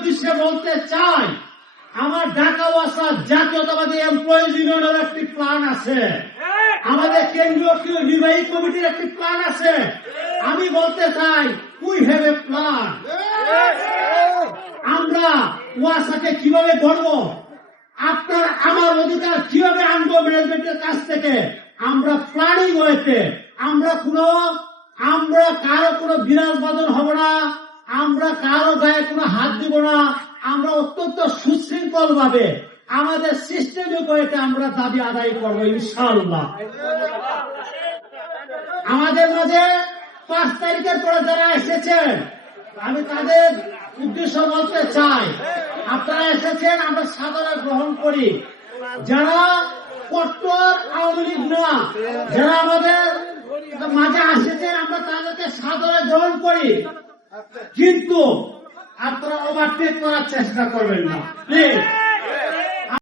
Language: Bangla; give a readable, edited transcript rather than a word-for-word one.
উদ্দেশ্যে বলতে চাই, আমার ঢাকা ওয়াসা জাতীয়তাবাদী এমপ্লয়িজ ইউনিয়নের একটি প্ল্যান আছে, আমাদের কেন্দ্রীয় নির্বাহী কমিটির একটি প্ল্যান আছে। আমি বলতে চাই, উই হ্যাভ এ প্ল্যান। আমরা ওয়াসাকে কিভাবে গড়ব, আপনার আমার অধিকার কিভাবে আনবো ম্যানেজমেন্টের কাছ থেকে, আমরা প্ল্যানিং হয়েছে। আমরা কারো কোনো বিরাজ বাদন হব না, আমরা কারো গায়ে কোনো হাত দিব না। আমরা অত্যন্ত সুশৃঙ্খল ভাবে আমাদের সিস্টেমে কয়েকটা আমরা দাবি আদায় করবো ইনশাআল্লাহ। আমাদের মাঝে 5 তারিখের পরে যারা এসেছেন, আমি তাদের উদ্দেশ্য বলতে চাই, আপনারা এসেছেন আমরা সাদরে গ্রহণ করি। যারা কট্টর আওয়ামী লীগ না, যারা আমাদের মাঝে এসেছেন, আমরা তাদেরকে সাদরে গ্রহণ করি, কিন্তু আপনারা ওভারটেক করার চেষ্টা করবেন না প্লিজ।